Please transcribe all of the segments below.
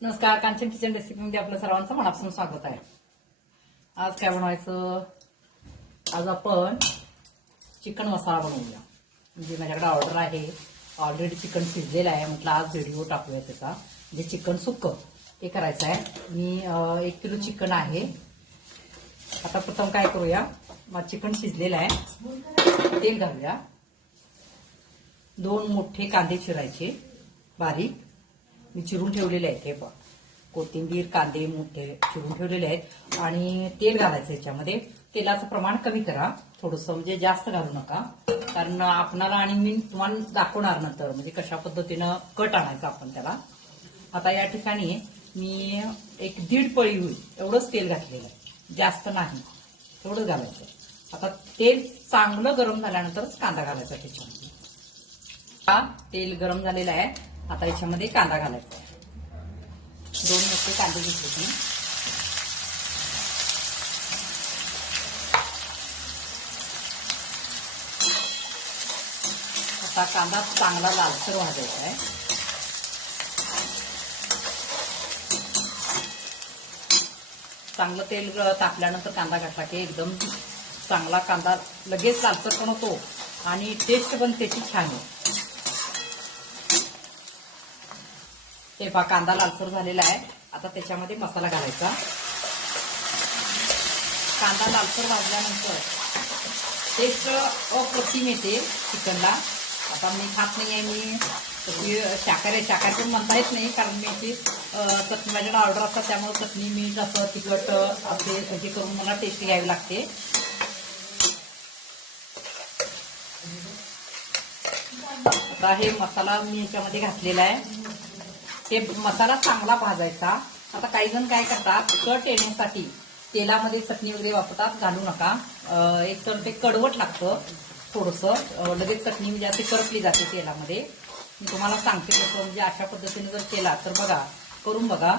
नमस्कार, कांचन किचन रेसिपीमध्ये आपलं सर्वांचं मनापासून स्वागत आहे. आज काय बनवायचं? आज आपण चिकन मसाला बनवूया. म्हणजे माझ्याकडे ऑर्डर आहे, ऑलरेडी चिकन शिजलेलं आहे. म्हटलं आज व्हिडिओ टाकूया त्याचा. म्हणजे चिकन सुक्क ते करायचं आहे. मी 1 किलो चिकन आहे. आता प्रथम काय करूया, मग चिकन शिजलेलं आहे, तेल घालूया. 2 मोठे कांदे चिरायचे बारीक, मी चिरून ठेवलेले आहेत. हे पहा, कोथिंबीर, कांदे मोठे चिरून ठेवलेले आहेत. आणि तेल घालायचं याच्यामध्ये. तेलाचं प्रमाण कमी करा थोडंसं, म्हणजे जास्त घालू नका, कारण आपणाला आणि मी तुम्हाला दाखवणार नंतर म्हणजे कशा पद्धतीनं कट आणायचं आपण त्याला. आता या ठिकाणी मी 1-1.5 पळी होईल एवढंच तेल घातलेलं आहे, जास्त नाही, एवढंच घालायचं. आता तेल चांगलं गरम झाल्यानंतरच कांदा घालायचा त्याच्यामध्ये. तेल गरम झालेलं आहे. आता याच्यामध्ये कांदा घालायचा आहे. 2 मोठे कांदे घेतले मी. आता कांदा चांगला लालसर भाजायचा आहे. चांगलं तेल तापल्यानंतर कांदा घातला की एकदम चांगला कांदा लगेच लालसर पण होतो आणि टेस्ट पण त्याची छान आहे. ते पहा, कांदा लालसर झालेला आहे. आता त्याच्यामध्ये मसाला घालायचा. कांदा लालसर भाजल्यानंतर टेस्ट अप्रतिम येते चिकनला. आता मी खात नाही आहे, मी शाकाहारी पण म्हणता येत नाही, कारण मी याची चटणी माझ्याकडे ऑर्डर असतात, त्यामुळे चटणी मीठ असं तिखट असे हे करून मला टेस्ट घ्यावी लागते. आता हे मसाला मी याच्यामध्ये घातलेला आहे. ते मसाला चांगला भाजायचा. आता काही जण काय करतात, कट येण्यासाठी तेलामध्ये चटणी वगैरे वापरतात, घालू नका. एक तर ते कडवट लागतं थोडंसं, लगेच चटणी म्हणजे अशी करपली जाते तेलामध्ये. मी तुम्हाला सांगते कसं, म्हणजे अशा पद्धतीने जर केला तर बघा, करून बघा,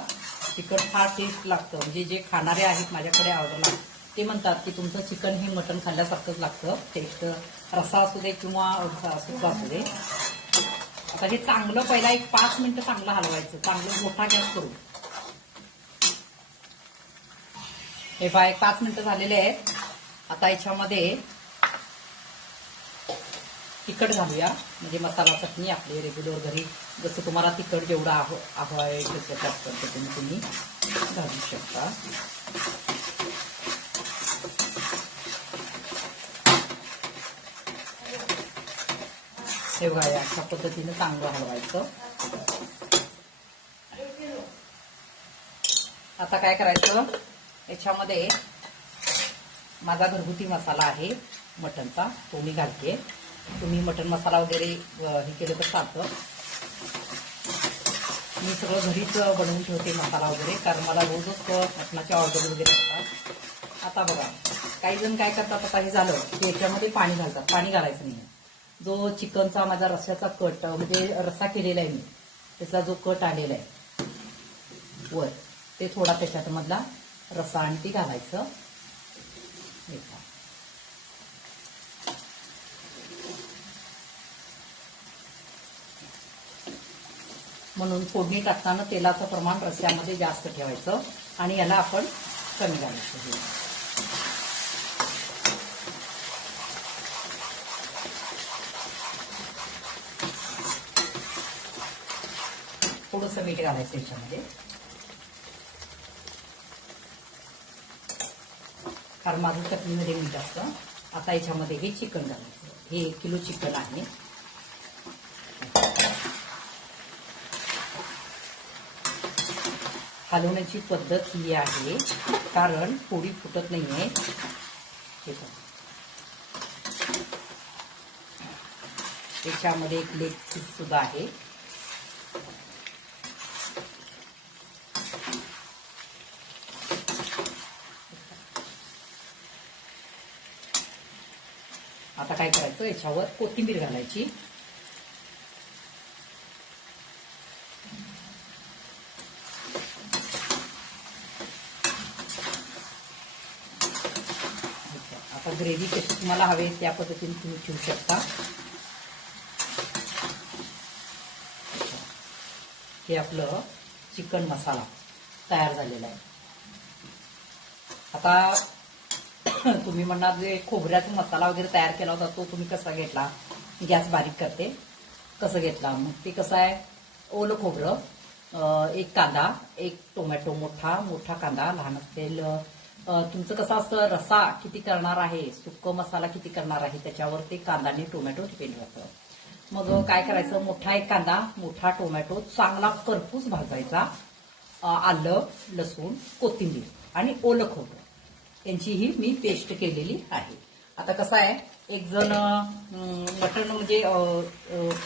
चिकन फार टेस्ट लागतं. म्हणजे जे खाणारे आहेत माझ्याकडे ऑर्डरला, ते म्हणतात की तुमचं चिकन हे मटण खाल्ल्यासारखंच लागतं. टेस्ट रस्सा असू दे किंवा सुक्का असू दे. आता हे चांगलं पहिला 5 मिनिटं चांगलं हलवायचं, चांगलं मोठा गॅस करून. हे 5 मिनिटं झालेले आहेत. आता याच्यामध्ये तिखट घालूया, म्हणजे मसाला चटणी आपली रेग्युलर घरी जसं तुम्हाला तिखट जेवढं हवं आहे त्याच्या पद्धतीने तुम्ही घालू शकता. हे बघा, अशा पद्धतीने चांगलं हलवायचं. आता काय करायचं, याच्यामध्ये माझा घरगुती मसाला आहे मटणचा, तो मी घालते. तुम्ही मटण मसाला वगैरे हे केलं तर चालतं. मी सगळं घरीच बनवून ठेवते मसाला वगैरे, कारण मला रोजच मटणाचे ऑर्डर वगैरे असतात. आता बघा, काही जण काय करतात, आता हे झालं की याच्यामध्ये पाणी घालतात. पाणी घालायचं नाही. जो चिकनचा माझा रस्स्याचा कट, म्हणजे रस्सा केलेला आहे मी, त्याचा जो कट आलेला आहे वर, ते थोडा त्याच्यात मधला रस्सा आणि ती घालायचं. म्हणून फोडणी टाकताना तेलाचं प्रमाण रस्स्यामध्ये जास्त ठेवायचं आणि याला आपण कमी घालायचं. थोडंसं मीठ घालायचं याच्यामध्ये, कारण माझं चटणीमध्ये मीठ असतं. आता याच्यामध्ये हे चिकन घालायचं. हे 1 किलो चिकन आहे. हलवण्याची पद्धत ही आहे, कारण पोळी फुटत नाहीये. त्याच्यामध्ये एक लेग पीस सुद्धा आहे. आता काय करायचं, याच्यावर कोथिंबीर घालायची. आता ग्रेव्ही कशी तुम्हाला हवे त्या पद्धतीने तुम्ही ठेवू शकता. हे आपलं चिकन मसाला तयार झालेला आहे. आता तुम्ही म्हणणार जे खोबऱ्याचा मसाला वगैरे तयार केला होता तो तुम्ही कसा घेतला, गॅस बारीक करते कसं घेतला. मग ते कसं आहे, ओलं खोबरं, एक कांदा, एक टोमॅटो, मोठा कांदा, लहान असेल. तुमचं कसं असतं, रस्सा किती करणार आहे, सुक्क मसाला किती करणार आहे त्याच्यावर ते कांदा आणि टोमॅटो डिपेंड राहतं. मग काय करायचं, मोठा एक कांदा, मोठा टोमॅटो चांगला करपूस भाजायचा. आलं, लसूण, कोथिंबीर आणि ओलं खोबरं यांचीही मी पेस्ट केलेली आहे. आता कसं आहे, एक जण मटण म्हणजे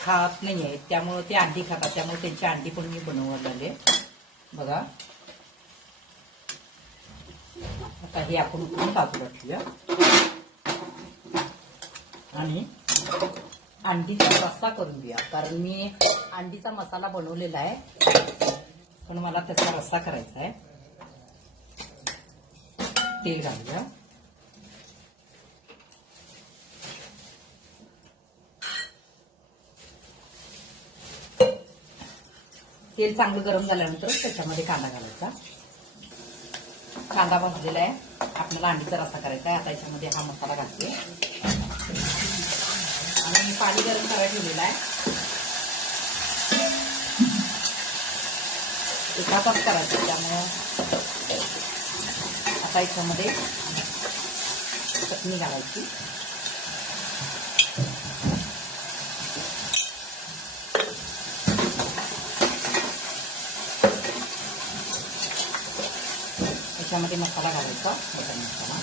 खात नाही आहे, त्यामुळे ते अंडी खातात, त्यामुळे त्यांची अंडी पण मी बनवलेले बघा. आता हे आपण उकळून बाजूला ठेवूया आणि अंडीचा रस्सा करून घेऊया. कारण मी अंडीचा मसाला बनवलेला आहे, पण मला त्याचा रस्सा करायचा आहे. तेल घालूया. तेल चांगलं गरम झाल्यानंतर त्याच्यामध्ये कांदा घालायचा. कांदा भाजलेला आहे, आपल्याला अंडीचा रस्सा करायचा आहे. आता याच्यामध्ये हा मसाला घालते आणि पाणी गरम करायला ठेवलेलं आहे. एका तास करायचं, त्यामुळं आता याच्यामध्ये चटणी घालायची. त्याच्यामध्ये मसाला घालायचा, मटन मसाला.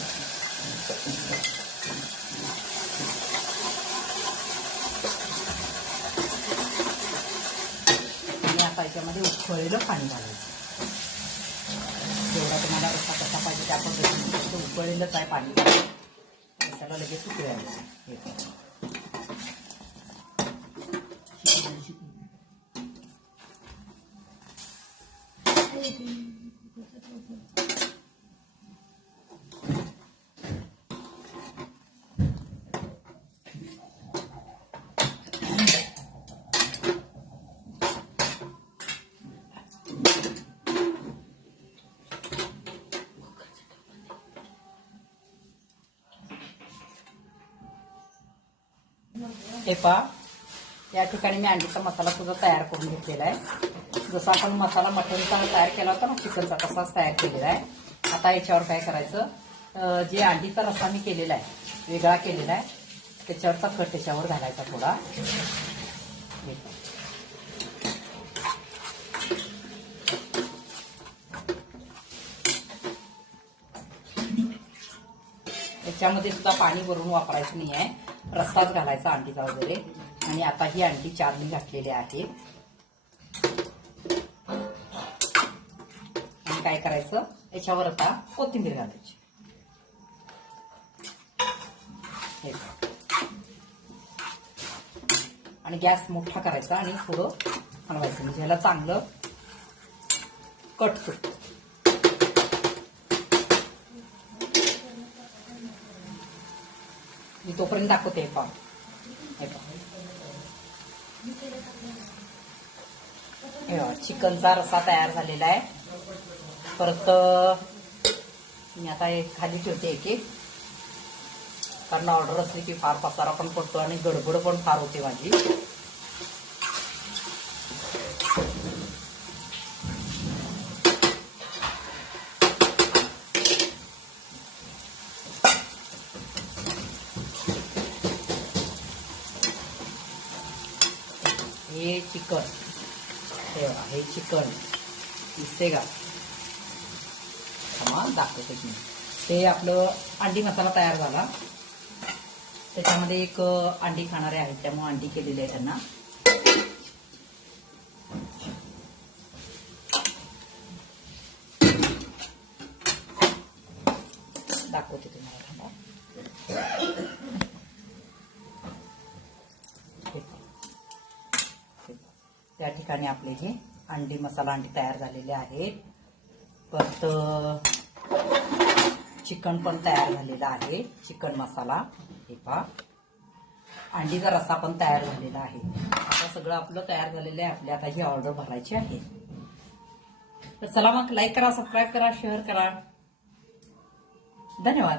आणि आता याच्यामध्ये उकळलेलं पाणी घालायचं. जेवढा तुम्हाला रस्सा कसा पाहिजे त्या पद्धतीने उकळलेलंच आहे पाणी, त्याला लगेच उकळायचं. हे पहा, या ठिकाणी मी अंडीचा मसाला सुद्धा तयार करून घेतलेला आहे. जसा आपण मसाला मटनचा तयार केला होता ना, चिकनचा, तसाच तयार केलेला आहे. आता याच्यावर काय करायचं, जे अंडीचा रस्सा मी केलेला आहे, वेगळा केलेला आहे, त्याच्यावरचा कट त्याच्यावर घालायचा थोडा. याच्यामध्ये सुद्धा पाणी भरून वापरायचं नाही आहे, रस्साच घालायचा अंडीचा वगैरे. आणि आता ही अंडी 4 मी घातलेली आहे. आणि काय करायचं, याच्यावर आता कोथिंबीर घालायची. आणि गॅस मोठा करायचा आणि थोडं हलवायचं, म्हणजे ह्याला चांगलं कट सुटतं. मी तोपर्यंत दाखवते. हे पहा, चिकनचा रस्सा तयार झालेला आहे. परत मी आता खाली ठेवते एक, कारण ऑर्डर असली की फार पसारा पण पडतो आणि गडबड पण फार होते माझी. हे चिकन, हे चिकन दिसते का, दाखवते मी. ते आपलं अंडी मसाला तयार झाला, त्याच्यामध्ये एक अंडी खाणारे आहेत, त्यामुळे अंडी केलेली आहे त्यांना. दाखवते तुम्हाला, थांबा. त्या ठिकाणी आपले हे अंडी मसाला अंडी तयार झालेले आहेत. परत चिकन पण तयार झालेला आहे, चिकन मसाला. हे पहा, अंडीचा रस्सा पण तयार झालेला आहे. आता सगळं आपलं तयार झालेलं आहे. आपली आता ही ऑर्डर भरायची आहे. तर चला मग लाईक करा, सबस्क्राईब करा, शेअर करा. धन्यवाद.